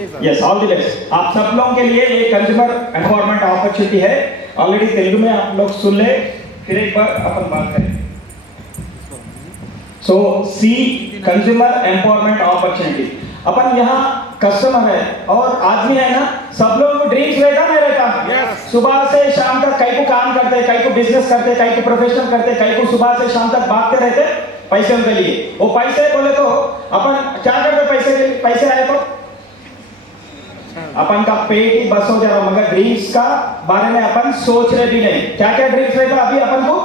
Yes, all the best आप सब लोगों के लिए ये कंज्यूमर एम्पावरमेंट अपॉर्चुनिटी है। ऑलरेडी तेलुगु में आप लोग सुन ले, फिर एक बार अपन बात करें। सो सी कंज्यूमर एम्पावरमेंट अपॉर्चुनिटी। अपन यहाँ कस्टमर है और आदमी है ना, सब लोग को ड्रीम्स रहता नहीं रहता। सुबह से शाम तक कई को काम करते, कई को बिजनेस करते, कई को प्रोफेशनल करते, कई को सुबह से शाम तक भागते रहते पैसे उनके लिए। वो पैसे बोले तो अपन क्या करते, पैसे आए तो अपन का पेट ही बस हो जा रहा, मगर ड्रीम्स का बारे में अपन सोच रहे भी नहीं। क्या क्या ड्रीम्स रहता अभी अपन को,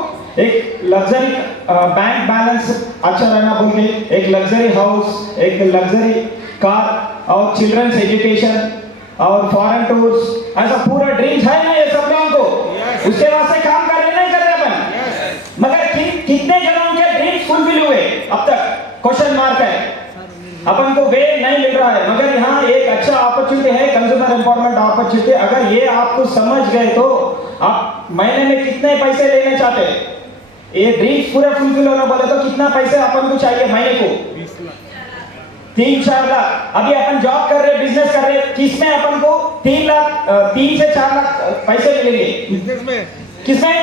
एक लग्जरी बैंक बैलेंस अच्छा रहना बोल के, एक लग्जरी हाउस, एक लग्जरी कार और चिल्ड्रंस एजुकेशन और फॉरेन टूर्स, ऐसा पूरा ड्रीम्स है ना ये सब लोगों को। उसके वास्ते काम कर रहे नहीं कर रहे अपन, मगर कितने जनों के ड्रीम्स फुलफिल हुए अब तक, क्वेश्चन मार्क है। अपन को वे नहीं मिल रहा है, मगर यहाँ एक अच्छा अपॉर्चुनिटी है, कंज्यूमर एम्पावरमेंट अपॉर्चुनिटी। अगर ये आपको समझ गए तो आप महीने में कितने पैसे लेने चाहते हैं, ये ड्रीम्स पूरा फुलफिल होना बोले तो कितना पैसे अपन को चाहिए महीने को? 3-4 लाख। अभी अपन जॉब कर रहे, बिजनेस कर रहे, किसमें अपन को 3 से 4 लाख पैसे मिलेंगे? बिजनेस में। किसमें?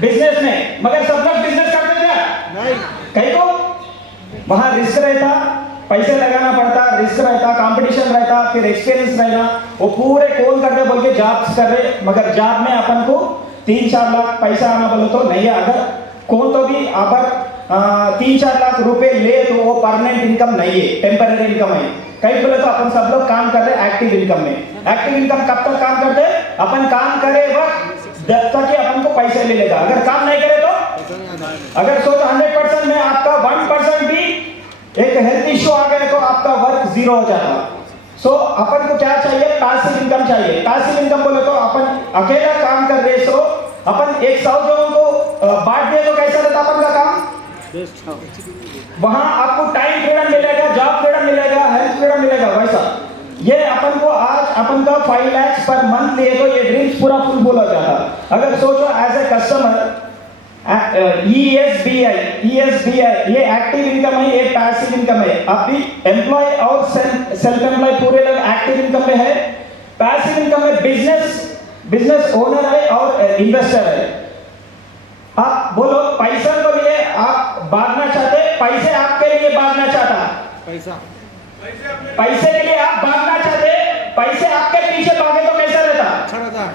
बिजनेस में। मगर सब लोग बिजनेस करते क्या? नहीं। कहीं को वहां रिस्क रहता, पैसे लगाना पड़ता, रिस्क रहता, कंपटीशन रहता, फिर एक्सपीरियंस रहना, वो पूरे कौन करते बोल के जॉब्स कर रहे, मगर जॉब में अपन को 3-4 लाख पैसा आना बोले तो नहीं है। अगर कौन तो भी अगर 3-4 लाख रुपए ले तो वो परमानेंट इनकम नहीं है, टेम्पररी इनकम है। कई बोले तो अपन सब लोग काम कर रहे एक्टिव इनकम में। एक्टिव इनकम कब तक काम करते, अपन काम करे वक्त जब तक अपन को पैसे ले लेगा। अगर काम नहीं करे तो अगर सोचो 100% में आपका 1% भी एक हेल्थ इश्यू आ गया तो आपका वर्क जीरो हो जाता। सो अपन को क्या चाहिए, पैसिव इनकम चाहिए। पैसिव इनकम बोले तो अपन अकेला काम कर रहे, सो अपन 100 जनों को बांट दे तो कैसा रहता अपन का काम? वहां आपको टाइम फ्रीडम मिलेगा, जॉब फ्रीडम मिलेगा, हेल्थ फ्रीडम मिलेगा। वैसा ये अपन को आज अपन का 5 लाख पर मंथ लिए तो ये ड्रीम्स पूरा फुलफिल हो जाता। अगर सोचो एज ए कस्टमर ESBI ये एक्टिव इनकम है, ये पैसिव इनकम है। आप भी एम्प्लॉय और सेल्फ एम्प्लॉय पूरे लोग एक्टिव इनकम में है। पैसिव इनकम में बिजनेस ओनर है और इन्वेस्टर है। आप बोलो पैसा को लिए आप भागना चाहते, पैसे आपके लिए भागना चाहता, पैसे के लिए आप भागना चाहते, पैसे आपके पीछे भागे तो कैसा रहता? अच्छा रहता।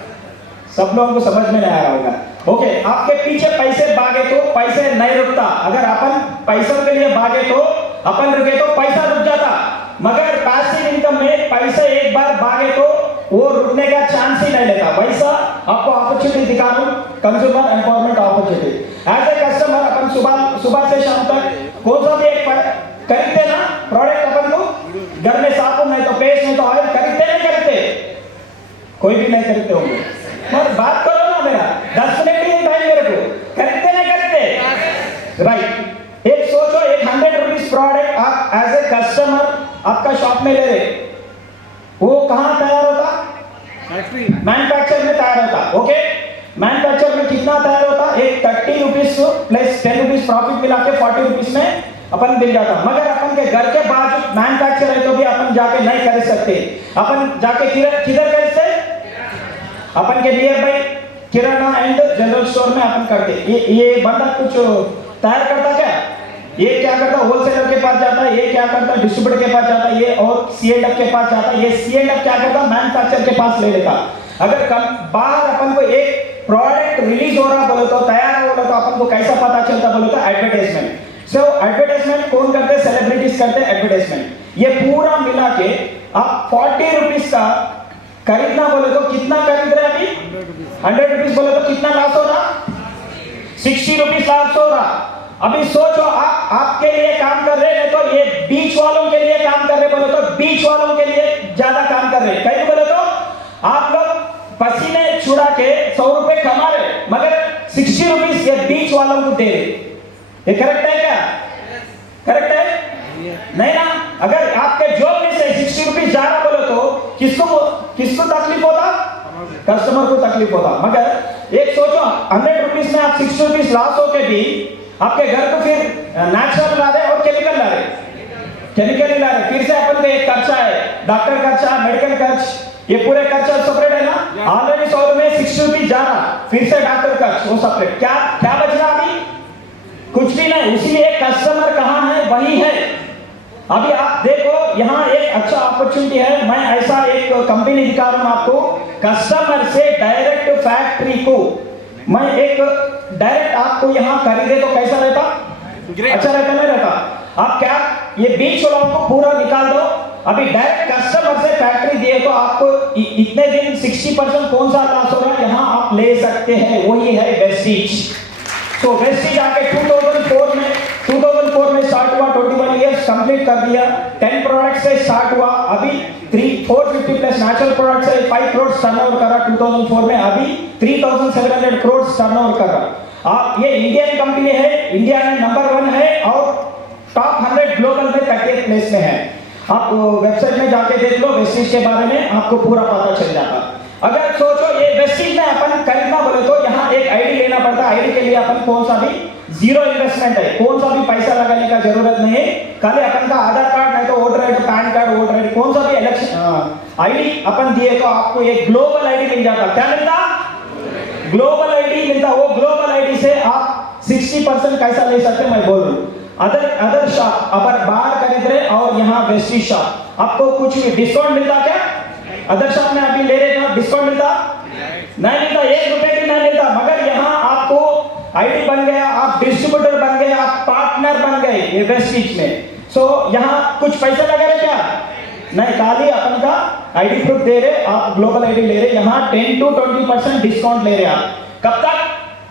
सब लोगों को समझ में नहीं आ रहा होगा। ओके, आपके पीछे पैसे भागे तो पैसे नहीं रुकता। अगर अपन पैसों के लिए भागे तो अपन रुके तो पैसा रुक जाता, मगर पैसिव इनकम में पैसे एक बार भागे तो वो रुकने का चांस ही नहीं लेता। वैसा आपको अपॉर्चुनिटी दिखा रहा हूं, consumer empowerment opportunity. As a customer अपन सुबह से शाम तक कौन सा भी एक खरीदते ना प्रोडक्ट, अपन को घर में साबुन नहीं तो पेस्ट नहीं तो ऑयल खरीदते नहीं खरीदते, कोई भी नहीं खरीदते होंगे, मगर बात करो ना मेरा 10 मिनट ही टाइम मेरे को, खरीदते नहीं खरीदते, राइट? एक सोचो, एक 100 रुपीज प्रोडक्ट आप एज ए कस्टमर आपका शॉप में ले रहे, वो कहां तैयार होता? फैक्ट्री, मैन्युफैक्चर में तैयार होता। ओके, मैन्युफैक्चर में कितना तैयार होता? एक 30 रुपीज प्लस 10 रुपीज प्रॉफिट मिला के 40 रुपीज में अपन मिल जाता। मगर अपन के घर के बाजू मैन्युफैक्चर है तो भी अपन जाके नहीं खरीद सकते। अपन जाके किधर खरीदते? अपन के near by kirana and general store में अपन करते। ये बंदा कुछ तैयार करता क्या? ये क्या करता? होलसेलर के पास जाता है, ये क्या करता? डिस्ट्रीब्यूटर के पास जाता है, ये और C&F के पास जाता है, ये C&F क्या करता? मैन्युफैक्चर के पास ले लेता। अगर बाहर अपन को एक प्रोडक्ट रिलीज हो रहा बोले तो, तैयार हो रहा तो अपन को कैसा पता चलता बोले तो एडवर्टाइजमेंट। सो एडवर्टाइजमेंट कौन करते? सेलिब्रिटीज करते एडवर्टाइजमेंट। ये पूरा मिला के आप 40 रुपीज का खरीदना बोले तो कितना खरीद रहे अभी? 100 रुपीज बोले तो कितना लॉस हो रहा? 60 रुपीज लॉस हो रहा। अभी सोचो, आप आपके लिए काम कर रहे हैं तो ये बीच वालों के लिए काम कर रहे बोले तो बीच वालों के लिए ज्यादा काम कर रहे। कहीं बोले तो आप लोग पसीने छुड़ा के 100 रुपए कमा रहे, मगर 60 रुपीज ये बीच वालों को दे रहे। ये करेक्ट है क्या? करेक्ट है? नहीं ना? अगर आपके जॉब में से 60 रुपीज जा रहा बोले तो किसको तकलीफ होता? कस्टमर को तकलीफ होता। मगर एक सोचो, 100 रुपीज में आप 60 रुपीज लॉस होके भी आपके घर को फिर नेचुरल ला रहे और केमिकल ला रहे। केमिकल ही ला रहे, फिर से अपन का एक खर्चा है, डॉक्टर खर्चा, मेडिकल खर्च, ये पूरे खर्चा सेपरेट है ना। ऑलरेडी 100 में 60 रुपीज जा रहा, फिर से डॉक्टर खर्च वो सेपरेट, क्या क्या बच रहा अभी? कुछ भी नहीं। इसीलिए कस्टमर कहाँ है वही है। अभी आप देखो यहाँ एक अच्छा अपॉर्चुनिटी है, मैं ऐसा एक कंपनी दिखा रहा हूँ आपको, कस्टमर से डायरेक्ट फैक्ट्री को मैं एक डायरेक्ट आपको यहाँ खरीदे तो कैसा रहता? अच्छा रहता नहीं रहता? आप क्या ये बीच वालों को पूरा निकाल दो, अभी डायरेक्ट कस्टमर से फैक्ट्री दिए तो आपको इतने दिन 60% कौन सा लॉस हो रहा है यहाँ आप ले सकते हैं, वही है वेस्टीज। तो वेस्टीज आके 2004 में स्टार्ट हुआ, 21 इयर्स कंप्लीट कर दिया, 10 प्रोडक्ट से स्टार्ट हुआ, अभी 450 प्लस नेचुरल प्रोडक्ट से 5 करोड़ टर्नओवर कर रहा 2004 में, अभी 3700 करोड़ टर्नओवर कर रहा। आप ये इंडियन कंपनी है, इंडिया में नंबर 1 है और टॉप 100 ग्लोबल में 30th प्लेस में है। आप वेबसाइट में जाके देख लो वेस्टीज के बारे में, आपको पूरा पता चल जाता। अगर सोचो ये वेस्टीज में अपन खरीदना बोले तो यहाँ एक आईडी लेना पड़ता है, आईडी के लिए अपन कौन सा भी जीरो इन्वेस्टमेंट है, कौन सा भी पैसा लगाने का जरूरत नहीं है, खाली अपन का आधार कार्ड नहीं तो voter ID, pan card, voter ID, कौन सा भी इलेक्शन आईडी अपन दिए तो आपको एक ग्लोबल आईडी मिल जाता। क्या मिलता? ग्लोबल आईडी मिलता। वो ग्लोबल आईडी से आप 60% कैसा ले सकते मैं बोल रहा हूँ। अदर शॉप अगर बाहर खरीद रहे और यहाँ वेस्टीज शॉप आपको कुछ भी डिस्काउंट मिलता क्या? अदर शॉप में अभी ले रहे हैं डिस्काउंट मिलता नहीं मिलता, 1 रुपए भी नहीं मिलता। मगर यहाँ आपको आईडी बन गया, आप डिस्ट्रीब्यूटर बन गए, आप पार्टनर बन गए ये वेस्टीज में। सो यहाँ कुछ पैसा लगा रहे क्या? नहीं, खाली अपन का आईडी प्रूफ दे रहे, आप ग्लोबल आईडी ले रहे, यहाँ 10 to 20% डिस्काउंट ले रहे आप। कब तक?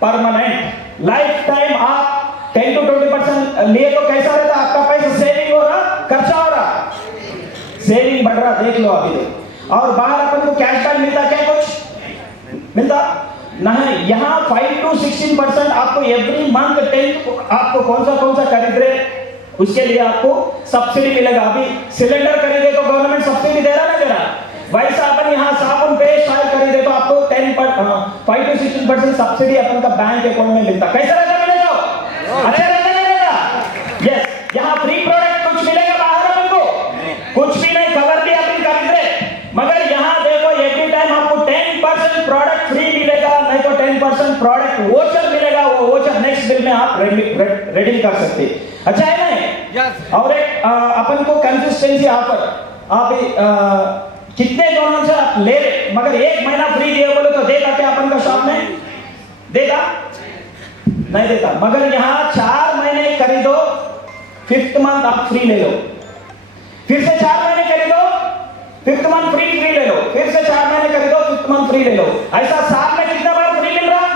परमानेंट लाइफ टाइम आप 10 to 20% लिए तो कैसा रहता? आपका पैसा सेविंग हो रहा, खर्चा हो रहा, सेविंग बढ़ रहा, देख लो अभी। और बाहर अपन को कैशबैक मिलता क्या? कुछ मिलता नहीं। यहाँ 5 to 16% आपको एवरी मंथ 10 आपको कौन सा खरीद रहे उसके लिए आपको सब्सिडी मिलेगा। अभी सिलेंडर खरीदे तो गवर्नमेंट सब्सिडी दे रहा ना दे रहा, वैसा अपन यहाँ साबुन पेस्ट ऑयल खरीदे तो आपको 5 to 16% सब्सिडी अपन का बैंक अकाउंट में मिलता। कैसा रहता? मिलेगा अच्छा रहता नहीं रहता? यस। यहाँ फ्री प्रोडक्ट कुछ मिलेगा बाहर अपन को? कुछ भी नहीं, खबर भी अपन खरीद रहे, मगर यहाँ देखो एवरी टाइम आपको 10% प्रोडक्ट फ्री मिलेगा, नहीं तो 10% प्रोडक्ट वोचर मिलेगा, वो वोचर नेक्स्ट बिल में आप रेडीम कर सकते। अच्छा है ना? yes. और एक अपन को कंसिस्टेंसी ऑफर, आप कितने दोनों से आप ले रहे, मगर 1 महीना फ्री दिए बोले तो देगा क्या अपन का शॉप में? देगा नहीं देता। मगर यहाँ 4 महीने खरीदो, 5th मंथ आप फ्री ले लो, फिर से 4 महीने खरीदो, 5th मंथ फ्री ले लो, फिर से 4 महीने खरीदो, 5th मंथ फ्री ले लो। ऐसा साल में कितना बार फ्री मिल रहा?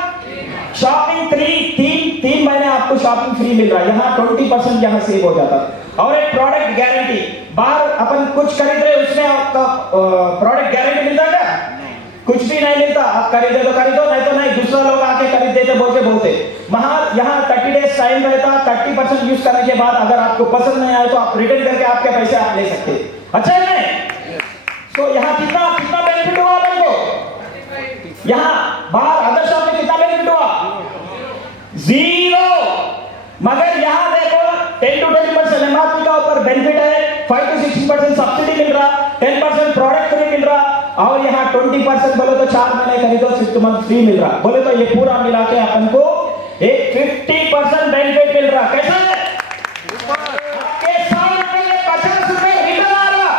शॉपिंग 3 महीने आपको शॉपिंग फ्री मिल रहा है। यहाँ 20% यहाँ सेव हो जाता। और एक प्रोडक्ट गारंटी, बाहर अपन कुछ खरीद रहे उसमें आपका प्रोडक्ट गारंटी मिलता क्या? कुछ भी नहीं मिलता। आप खरीदे तो खरीदो, नहीं तो नहीं, दूसरा लोग आके खरीद देते बोलते। वहां यहाँ 30 डेज टाइम रहता, 30% यूज करने के बाद अगर आपको पसंद नहीं आए तो आप रिटर्न करके आपके पैसे आप ले सकते। अच्छा है नहीं? तो यहाँ कितना बेनिफिट हुआ अपन को? यहाँ बाहर अदर शॉप में कितना बेनिफिट हुआ? 0। मगर यहाँ देखो 10 to 20% एमआरपी का ऊपर बेनिफिट है, 5 to 16% सब्सिडी मिल रहा, 10% प्रोडक्ट फ्री मिल रहा, और यहाँ 20% बोले तो 4 महीने खरीदो 6 मंथ फ्री मिल रहा। बोले तो ये पूरा मिला के अपन को एक 50% बेनिफिट मिल रहा। कैसा है? आपके 100 रुपए में 50 रुपए रिटर्न आ रहा।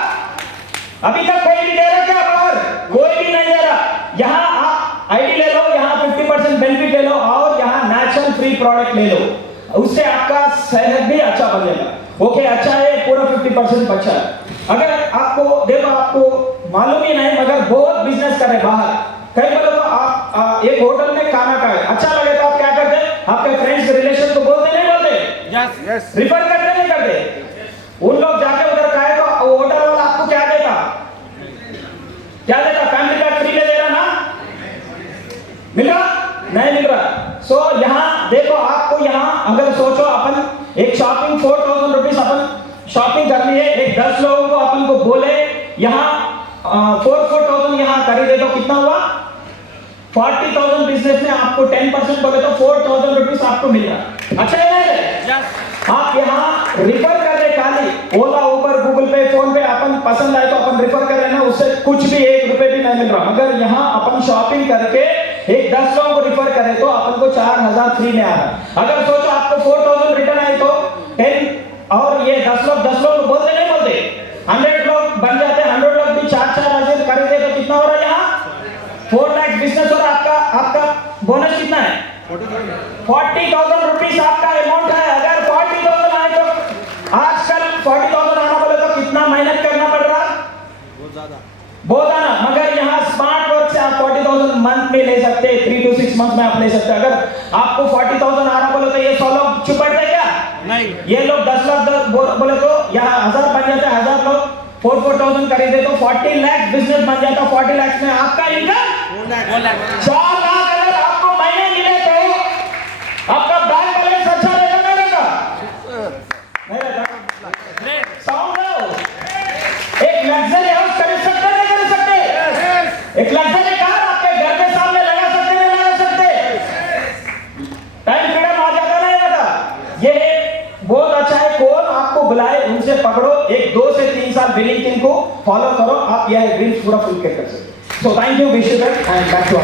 अभी तक कोई भी दे रहा क्या बाहर? कोई भी नहीं दे रहा। यहाँ आप आईडी ले लो, यहाँ 50% बेनिफिट ले लो, और यहाँ नेचुरल फ्री प्रोडक्ट ले लो, उससे आपका सेहत भी अच्छा बनेगा। ओके, अच्छा है, पूरा 50% बचा है। अगर आपको देखो, आपको मालूम ही नहीं मगर बहुत बिजनेस करे बाहर, कई बार तो आप एक होटल में खाना खाए, अच्छा लगे तो आप क्या करते? आपके फ्रेंड्स रिलेशन को बोलते नहीं बोलते? यस। रिफर करते नहीं करते? उन लोग जाके उधर खाए तो होटल वाला आपको क्या देगा? फैमिली पैक फ्री में दे रहा ना? मिल रहा? नहीं मिल रहा। सो यहाँ देखो, आपको यहाँ अगर सोचो अपन एक शॉपिंग 4000 रुपीज अपन शॉपिंग करनी है, एक 10 लोगों को अपन को बोले यहाँ 4,000 यहाँ खरीदे तो कितना हुआ? 40,000 बिजनेस में आपको 10% बोले तो 4,000 रुपीज आपको मिल रहा। अच्छा है ना? आप यहाँ रिफर कर रहे खाली ओला उबर गूगल पे फोन पे अपन पसंद आए तो अपन रेफर कर रहे हैं ना, उससे कुछ भी 1 रुपए भी नहीं मिल रहा। मगर यहाँ अपन शॉपिंग करके एक 10 लोगों को रेफर करें तो अपन को 4000 फ्री में आ रहा। अगर सोचो आपको 4000 रिटर्न आए तो 10 और ये 10 लोग बोलते नहीं बोलते, 100 लोग बन जाते हैं, 100 लोग भी 4-4 हजार खरीदे तो कितना हो रहा है यहाँ 4 लाख बिजनेस हो रहा। आपका बोनस कितना है 40,000 रुपीस आपका अमाउंट है। अगर 40,000 आए तो आजकल 40,000 आना बोले तो कितना मेहनत करना पड़ रहा, बहुत आना। मगर यहाँ स्मार्ट वर्क से आप 40,000 मंथ में ले सकते हैं, 3 to 6 मंथ में आप ले सकते हैं। अगर आपको 40,000 आ रहा बोले तो ये 100 लोग चुप पड़ते क्या नहीं, ये लोग 10 लाख बोले तो यहाँ 1000 बन जाते हैं, 1000 लोग 4,000 खरीदे तो 40 लाख बिजनेस बन जाता। 40 लाख में आपका इनकम 4 लाख। अगर आपको महीने मिले तो आपका बैंक बैलेंस अच्छा रहेगा नहीं रहेगा, नहीं रहेगा। साउंड एक लग्जरी हाउस खरीद सकते नहीं खरीद सकते, एक लग्जरी कार आपके घर के सामने लगा सकते नहीं लगा सकते, टाइम फ्रीडम आ जाता नहीं आता। ये बहुत अच्छा है, कौन आपको बुलाए उनसे पकड़ो, एक 2 से 3 साल बिलिंग को फॉलो करो, आप यह ड्रीम्स पूरा फुलफिल कर सकते। So thank you wish you and back to